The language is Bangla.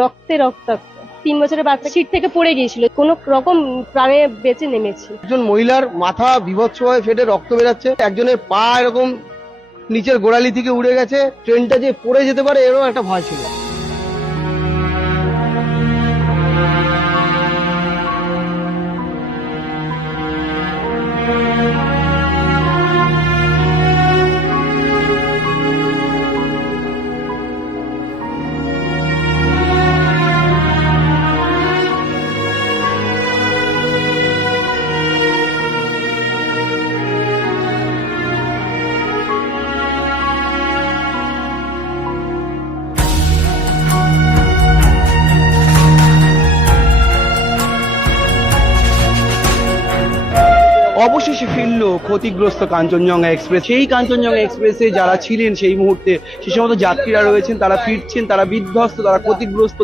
রক্তে রক্তাক্ত 3 বছরের বাচ্চা সিট থেকে পড়ে গিয়েছিল, কোনো রকম প্রাণে বেঁচে নেমেছি। একজন মহিলার মাথা বিভৎসভাবে ফেটে রক্ত বেরাচ্ছে, একজনের পা এরকম নিচের গোড়ালি থেকে উড়ে গেছে। ট্রেনটা যে পড়ে যেতে পারে এরও একটা ভয় ছিল। অবশেষে ফিরল ক্ষতিগ্রস্ত কাঞ্চনজঙ্ঘা এক্সপ্রেস। সেই কাঞ্চনজঙ্ঘা এক্সপ্রেসে যারা ছিলেন সেই মুহূর্তে, সে সমস্ত যাত্রীরা রয়েছেন, তারা ফিরছেন, তারা বিধ্বস্ত, তারা ক্ষতিগ্রস্ত।